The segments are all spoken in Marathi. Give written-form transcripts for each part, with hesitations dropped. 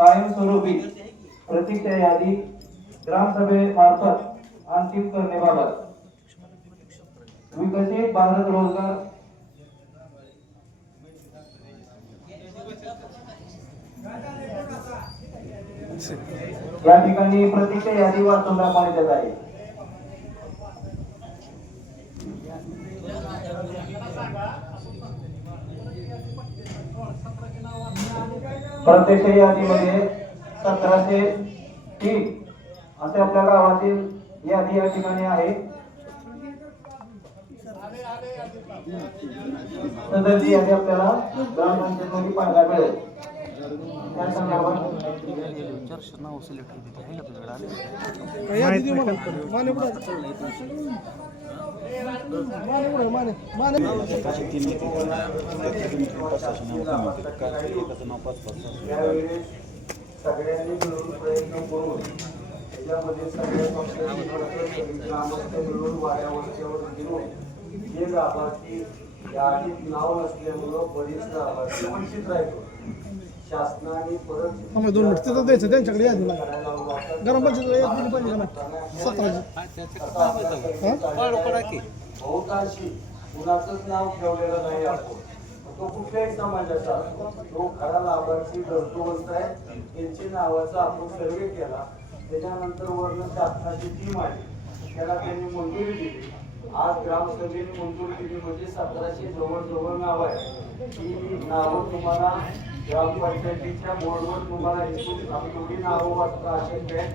कायमस्वरूपी प्रतीक्षा यादी ग्रामसभेमार्फत अंतिम करण्याबाबत विकसित भारत रोजगार या ठिकाणी प्रतीक्षा यादी वाचून दाखवण्यात येत आहे। प्रत्यक्ष यादीमध्ये 1703 असे आपल्या गावातील यादी या ठिकाणी आहे। सदरची यादी आपल्याला ग्रामपंचायतीमध्ये पाहायला मिळेल। त्या संदर्भात सगळ्यांनी मिळून प्रयत्न करून त्याच्यामध्ये मिळून वाड्यावरच्यावर घेऊन जे लाभार्थी यादीत नाव नसल्यामुळं बरीच लाभार्थी वंचित राहतो। शासनाने परत 2 मिनिट द्यायचं त्यांच्याकडे यादीला ग्रामपंचायत बहुतांशी कुणाचंच नाव ठेवलेलं नाही आपण। तो कुठल्याही समाजाचा तो खरा लाभार्थी गरजूवंत आहे त्यांची नावाचा आपण सर्वे केला। त्याच्यानंतर वर्ण शासनाची टीम आली, त्याला त्यांनी मंजुरी दिली। आज ग्रामसभेने मंजुरी दिली म्हणजे 1700 जवळ नाव आहे। ही नावं तुम्हाला ग्रामपंचायतीच्या बोर्डवर तुम्हाला एवढी नावं वाचता अशक्य आहे।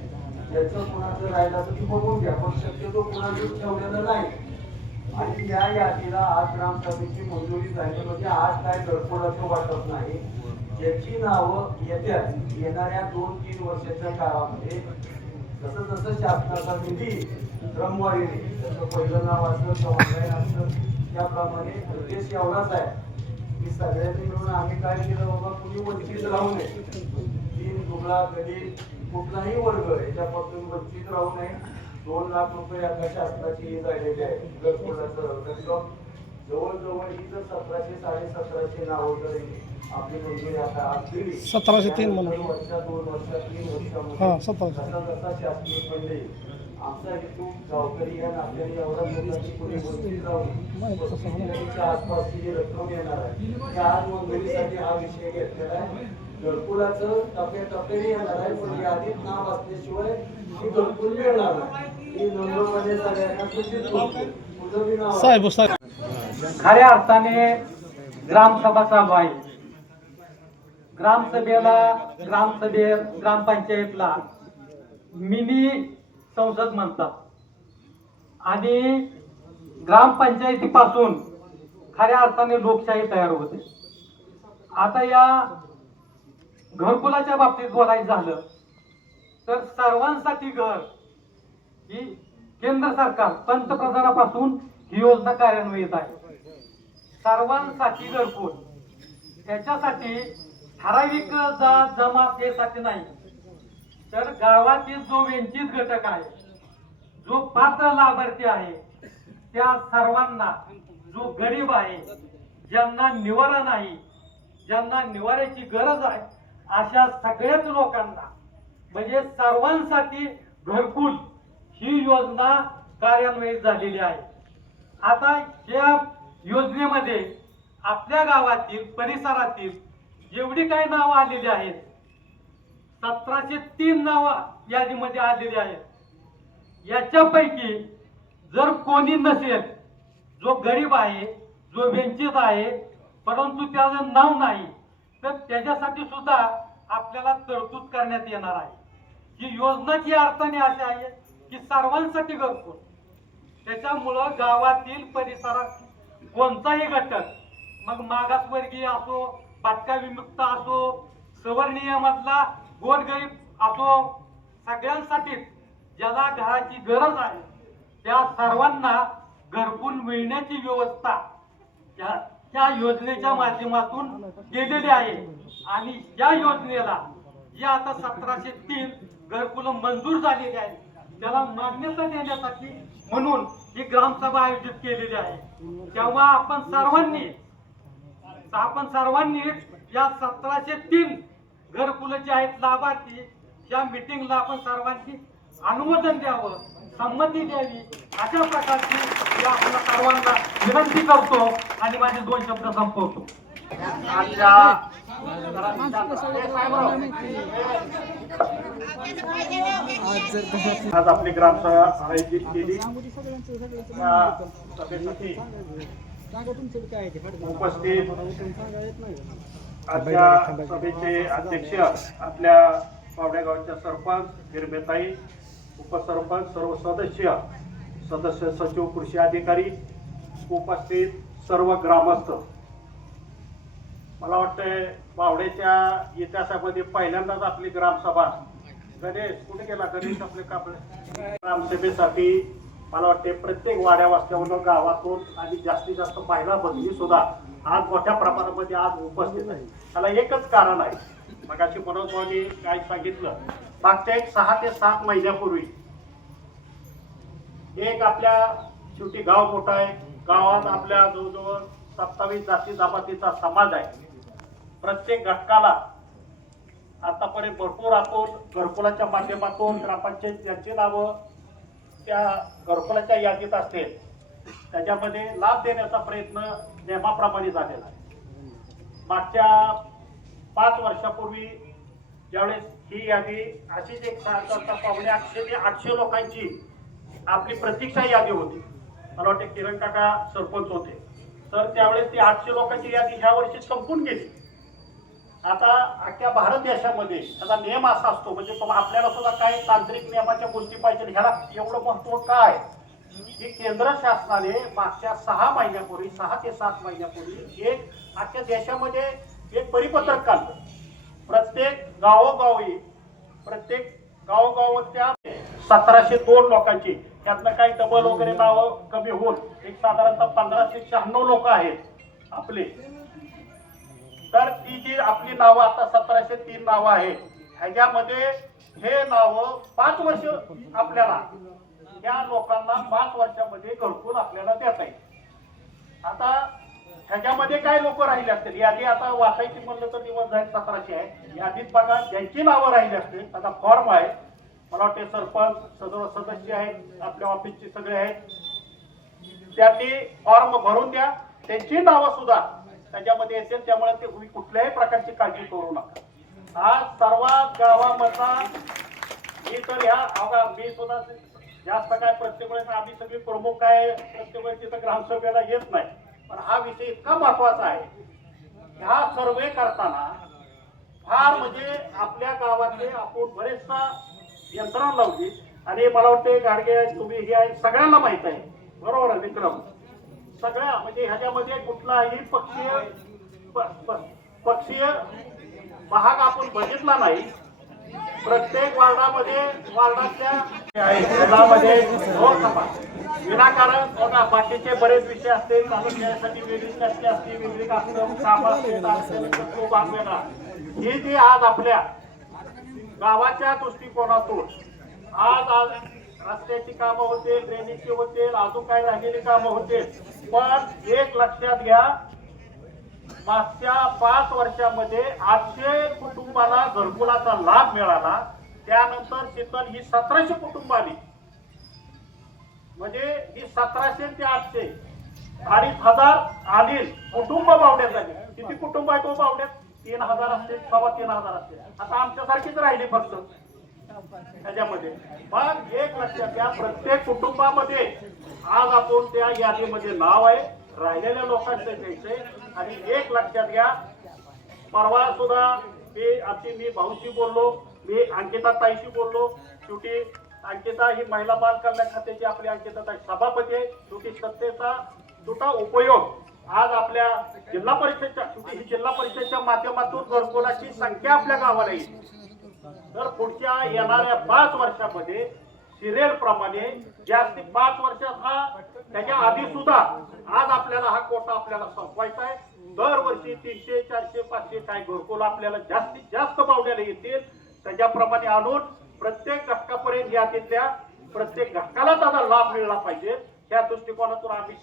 ज्याचं कुणाचं राहिलं तर ती बघून घ्या, पण शक्यतो कुणाचं ठेवलेलं नाही। आणि या यादीला आज ग्रामसभेची मंजुरी झाली म्हणजे आज काय गडबडाचं वाटत नाही। ज्याची नावं येणाऱ्या 2-3 वर्षाच्या काळामध्ये जसं जसं शासनाचा निधी क्रमवारीने जसं पहिलं नाव असलं तर ऑनलाईन असलं त्याप्रमाणे उद्देश एवढाच आहे की सगळ्यांनी मिळून आम्ही काय केलं बाबा, कुणी वंचित राहू नये। दीन दुबळा गरीब कुठलाही वर्ग याच्यापासून वंचित राहू नये। 2 लाख रुपये आता शासनाची झालेली आहे घरकुलाचं जवळजवळ ही जर 1700-1750 नावं जर आपली मंजुरी आता दिली 1703 म्हणून वर्षात 2 वर्षात 3 वर्षामध्ये जसा शासकीय पडले आमचा हेतू गावकरी या नात्याने एवढा लोकांची कोणी वंचित राहून आसपासची जी रक्कम येणार आहे त्या आज मंजुरीसाठी हा विषय घेतलेला आहे। घरकुलाचं टप्प्याटप्प्याने येणार आहे, पण यादीत नाव असल्याशिवाय ही घरकुल मिळणार नाही। ही नंबरमध्ये सगळ्यांना सूचित करतो। खऱ्या अर्थाने ग्रामसभा चालू आहे। ग्रामपंचायतला मिनी संसद म्हणतात आणि ग्रामपंचायतीपासून खऱ्या अर्थाने लोकशाही तयार होते। आता या घरकुलाच्या बाबतीत बोलायचं झालं तर सर्वांसाठी घर ही केंद्र सरकार पंतप्रधानापासून ही योजना कार्यान्वित आहे। सर्वांसाठी घरकुल, त्याच्यासाठी ठराविक जमातीसाठी नाही तर गावातील जो वंचित घटक आहे, जो पात्र लाभार्थी आहे, त्या सर्वांना, जो गरीब आहे, ज्यांना निवारा नाही, ज्यांना निवाऱ्याची गरज आहे, अशा सगळ्याच लोकांना म्हणजे सर्वांसाठी घरकुल ही योजना कार्यान्वित झालेली आहे। आता या योजनेमध्ये आपल्या गावातील परिसरातील जेवढी काही नावं आलेली आहेत 1703 नावं यादीमध्ये आलेली आहेत। याच्यापैकी जर कोणी नसेल, जो गरीब आहे, जो वंचित आहे, परंतु त्याचं नाव नाही, तर त्याच्यासाठी सुद्धा आपल्याला तरतूद करण्यात येणार आहे। ही योजनाची अर्थाने अशी आहे की सर्वांसाठी घरकुल। त्याच्यामुळं गावातील परिसरात कोणताही घटक, मग मागासवर्गीय असो, भटका विमुक्त असो, सवर्णीयामधला गोरगरीब असो, सगळ्यांसाठी ज्याला घराची गरज आहे त्या सर्वांना घरकुल मिळण्याची व्यवस्था त्या योजनेच्या माध्यमातून केलेली आहे। आणि या योजनेला या आता 1703 घरकुलं मंजूर झालेली आहे. त्याला मान्यता देण्यासाठी म्हणून ही ग्रामसभा आयोजित केलेली आहे. तेव्हा आपण सर्वांनी या 1703 घरकुलं जे आहेत लाभार्थी, या मीटिंगला आपण सर्वांनी अनुमोदन द्यावं, संमती द्यावी, अशा प्रकारची या आपल्या सर्वांना विनंती करतो आणि माझे 2 शब्द संपवतो. आज आपली ग्रामसभा आयोजित केली. सभेसाठी उपस्थित आजच्या सभेचे अध्यक्ष आपल्या पावड्या गावच्या सरपंच हिरमेताई, उपसरपंच, सर्व सदस्य सचिव, कृषी अधिकारी, उपस्थित सर्व ग्रामस्थ. मला वाटतंय पावड्याच्या इतिहासामध्ये पहिल्यांदाच आपली ग्रामसभा. गणेश कुठे गेला? गणेश आपले ग्रामसभेसाठी मला वाटते प्रत्येक वाड्या वस्त्यावरून, गावातून आणि जास्तीत जास्त महिला भगिनी सुद्धा आज मोठ्या प्रमाणामध्ये आज उपस्थित आहे. त्याला एकच कारण आहे, मगाशी मनोज भाऊनी काय सांगितलं, मागच्या 6 ते 7 महिन्यापूर्वी एक आपल्या शेवटी गाव मोठा आहे, गावात आपल्या जवळजवळ 27 जाती जमातीचा समाज आहे. प्रत्येक घटकाला आतापर्यंत भरपूर आपण घरकुलाच्या माध्यमातून ग्रामपंचायत यांची नावं त्या घरकुलाच्या यादीत असतील, त्याच्यामध्ये लाभ देण्याचा प्रयत्न नियमाप्रमाणे झालेला आहे. मागच्या 5 वर्षापूर्वी ज्यावेळेस ही यादी अशीच एक 700 ते 800 लोकांची आपली प्रतीक्षा यादी होती. मला वाटते किरण काका सरपंच होते, तर त्यावेळेस ती 800 लोकांची यादी ह्या वर्षी संपून गेली. आता अख्ख्या भारत देशामध्ये त्याचा नियम असा असतो, म्हणजे आपल्याला सुद्धा काही तांत्रिक नियमाच्या गोष्टी पाहिजे. ह्याला एवढं महत्व काय की केंद्र शासनाने मागच्या 6 महिन्यापूर्वी, 6 ते 7 महिन्यापूर्वी एक अख्ख्या देशामध्ये एक परिपत्रक काढलं. प्रत्येक गावोगावच्या 1702 लोकांची, त्यातनं काही डबल वगैरे नावं कमी होऊन एक साधारणतः 1596 लोक आहेत आपले. तर ती जी आपली नावं आता 1703 नावं आहेत, ह्याच्यामध्ये हे नावं 5 वर्ष आपल्याला त्या लोकांना 5 वर्षामध्ये घरकुल आपल्याला देता येईल. आता ह्याच्यामध्ये काय लोक राहिले असतील, यादी आता वाचायची म्हणलं तर दिवस जाईल 1700 आहे. यादीत बघा ज्यांची नावं राहिली असतील, आता फॉर्म आहे, मला वाटते सरपंच, सर्व सदस्य आहेत, आपल्या ऑफिसचे सगळे आहेत, त्यांनी फॉर्म भरून द्या, त्यांची नावं सुद्धा त्याच्यामध्ये येतील. त्यामुळे ते तुम्ही कुठल्याही प्रकारची काळजी करू नका. आज सर्व गावामधला मी तर मी सुद्धा जास्त काय प्रत्येक वेळेस आम्ही सगळे प्रमुख काय प्रत्येक वेळेस तिथं ग्रामसभेला येत नाही, पण हा विषय इतका महत्वाचा आहे. ह्या सर्वे करताना फार म्हणजे आपल्या गावातले आपण बरेचसा यंत्रणा लावली. आणि मला वाटतं गाडगे तुम्ही हे आहे सगळ्यांना माहित आहे, बरोबर आहे विक्रम, सगळ्या म्हणजे ह्याच्यामध्ये कुठलाही पक्षीय भाग आपण बघितला नाही. प्रत्येक वार्डातल्या विनाकारण बघा बाकीचे बरेच विषय असते, तालुक्यासाठी वेगळी चर्चा असते, वेगळी काम असते. ही जी आज आपल्या गावाच्या दृष्टिकोनातून आज रस्त्याची कामं होते, ड्रेनेजची होते, अजून काय राहिलेली कामं होते, पण एक लक्षात घ्या, मागच्या 5 वर्षामध्ये 800 कुटुंबाला घरकुलाचा लाभ मिळाला. त्यानंतर तिथं ही 1700 कुटुंब आली, म्हणजे ही 1700 ते 800 2500 आली कुटुंब बावड्यात झाली. किती कुटुंब आहे तो बावड्यात? 3000 असते, 3000 असते. आता आमच्यासारखीच राहिली फक्त त्याच्यामध्ये. मग एक लक्षात घ्या, प्रत्येक कुटुंबामध्ये आज आपण त्या यादीमध्ये नाव आहे, राहिलेल्या लोकांचे द्यायचे. आणि एक लक्षात घ्या, परवा सुद्धा मी भाऊशी बोललो, मी अंकिता ताईशी बोललो. शेवटी अंकिता ही महिला बाल कल्याण खात्याची आपली अंकिता ताई सभापती आहे. शेवटी सत्तेचा सुद्धा उपयोग आज आपल्या जिल्हा परिषदच्या माध्यमातून घरकुलाची संख्या आपल्या गावाला येईल. तर पुढच्या येणाऱ्या 5 वर्षामध्ये सिरियल प्रमाणे जास्ती 5 वर्षात हा त्याच्या आधी सुद्धा आज आपल्याला हा कोटा आपल्याला संपवायचा आहे. दरवर्षी 300, 400, 500 काय घरकुल आपल्याला जास्तीत जास्त बावड्याला येतील. त्याच्याप्रमाणे आणून प्रत्येक घटकापर्यंत या तिथल्या प्रत्येक घटकाला त्याचा लाभ मिळाला पाहिजे. त्या दृष्टिकोनातून आम्ही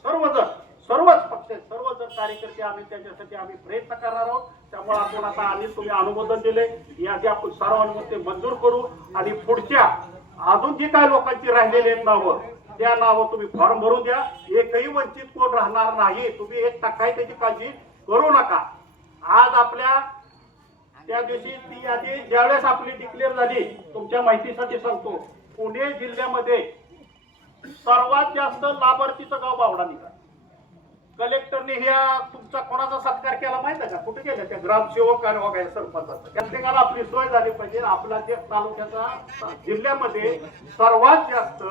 सर्वच पक्ष सर्वजण कार्यकर्ते आम्ही त्याच्यासाठी आम्ही प्रयत्न करणार आहोत. त्यामुळे आपण आता आणि तुम्ही अनुमोदन दिले यादी आपण सर्वांमध्ये ते मंजूर करू आणि पुढच्या अजून जी काही लोकांची राहिलेली आहेत नावं त्या नावं तुम्ही फॉर्म भरून द्या. एकही वंचित कोण राहणार नाही. तुम्ही एक टक्काही त्याची काळजी करू नका. आज आपल्या त्या दिवशी ती यादी ज्यावेळेस आपली डिक्लेअर झाली तुमच्या माहितीसाठी सांगतो पुणे जिल्ह्यामध्ये सर्वात जास्त लाभार्थीचं गाव बावडा निघाला. कलेक्टरने ह्या तुमचा कोणाचा सत्कार केला माहिती आहे का? कुठे गेले त्या ग्रामसेवक आणि वगैरे सरपंचाचा. प्रत्येकाला आपली सोय झाली पाहिजे. आपला त्या तालुक्याचा जिल्ह्यामध्ये सर्वात जास्त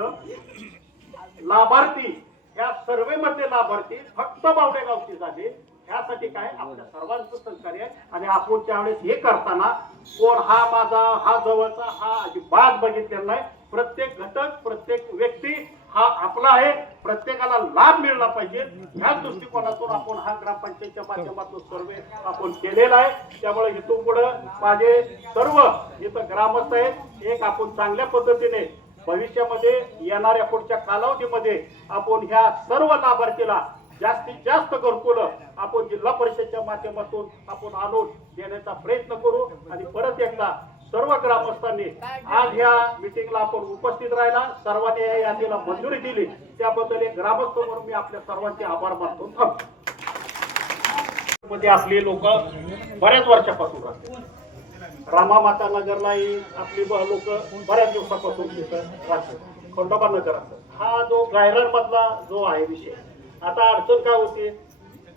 लाभार्थी या सर्वे मध्ये लाभार्थी फक्त बावडे गावचे झाले. यासाठी काय आपल्या सर्वांचं सहकार्य आहे. आणि आपण त्यावेळेस हे करताना कोण हा माझा हा जवळचा हा अजिबात बघितलेला नाही. प्रत्येक घटक प्रत्येक व्यक्ती हा आपला आहे. प्रत्येकाला लाभ मिळाला पाहिजे ह्याच दृष्टिकोनातून आपण हा ग्रामपंचायतच्या माध्यमातून सर्वे आपण केलेला आहे. त्यामुळे इथून पुढे माझे सर्व इथं ग्रामस्थ आहेत एक आपण चांगल्या पद्धतीने भविष्यामध्ये येणाऱ्या पुढच्या कालावधीमध्ये आपण ह्या सर्व लाभार्थीला जास्तीत जास्त घरकुल आपण जिल्हा परिषदच्या माध्यमातून आपण आणून देण्याचा प्रयत्न करू. आणि परत एकदा सर्व ग्रामस्थांनी आज या मीटिंगला आपण उपस्थित राहिला सर्वांनी या यादीला मंजुरी दिली त्याबद्दल एक ग्रामस्थ म्हणून मी आपल्या सर्वांचे आभार मानतो. मध्ये आपली लोक बऱ्याच वर्षापासून राहतात. रामामाता नगरलाही आपली लोक बऱ्याच दिवसापासून तिथं राहतात. खंडोबा नगर हा जो गायरान मधला जो आहे विषय आता अडचण काय होते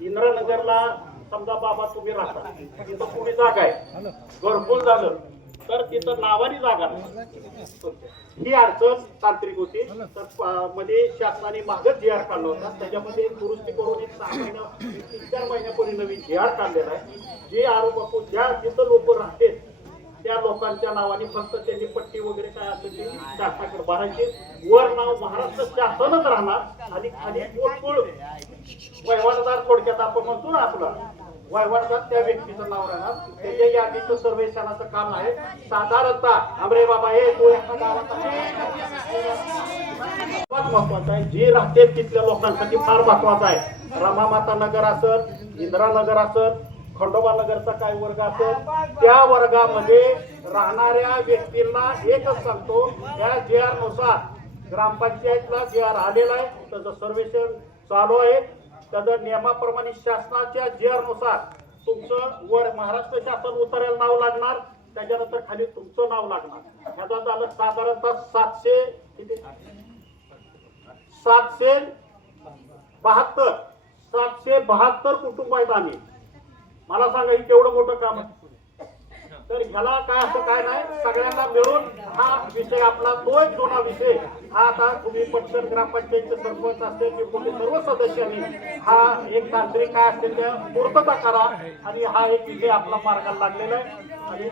इंद्रानगरला समजा बाबा तुम्ही राहता तिथं पुढे जागा आहे घरकुल झालं तर तिथं नावानी जागा नाही. ही अडचण तांत्रिक होती. तर मध्ये शासनाने मागच जी आर काढला होता त्याच्यामध्ये दुरुस्ती करून एक 6 महिना 3-4 महिन्यापूर्वी नवीन जी आर काढलेला आहे. जे आरोप आपण ज्या जिथं लोक राहते त्या लोकांच्या नावाने फक्त त्यांनी पट्टी वगैरे काय असेल ते शासनाकडे भरायचे. वर नाव महाराष्ट्र शासनच राहणार आणि खाली पोटकुळ वहिवाटदार थोडक्यात आपण म्हणतो ना आपला वहिवाटदार त्या व्यक्तीचं नाव राहणार. त्याच्या यादीचं सर्वेक्षणाचं काम आहे. साधारणतः आमरे बाबा हे तो एका गावात महत्वाचं आहे. जे राहते तिथल्या लोकांसाठी फार महत्वाचं आहे. रमामाता नगर असेल इंदिरानगर असेल खंडोबा नगरचा काय वर्ग असेल त्या वर्गामध्ये राहणाऱ्या व्यक्तींना एकच सांगतो या जी आर नुसार ग्रामपंचायतला जी आर आलेला आहे त्याचं सर्वेक्षण चालू आहे. त्याच्या नियमाप्रमाणे शासनाच्या जी आर नुसार तुमचं वर महाराष्ट्र शासन उतरायला नाव लागणार त्याच्यानंतर खाली तुमचं नाव लागणार. ह्याचा झालं साधारणतः 772 कुटुंब आहेत आम्ही. मला सांगा हे केवढं मोठं काम आहे. तर ह्याला काय असं काय नाही सगळ्यांना मिळून हा विषय आपला तो एक जुना विषय हा आता तुम्ही पटकन ग्रामपंचायतचे सरपंच असतील की कुठे सर्व सदस्यांनी हा एक तांत्रिक काय असतील त्या पूर्तता करा आणि हा एक विषय आपला मार्गाला लागलेला आहे. आणि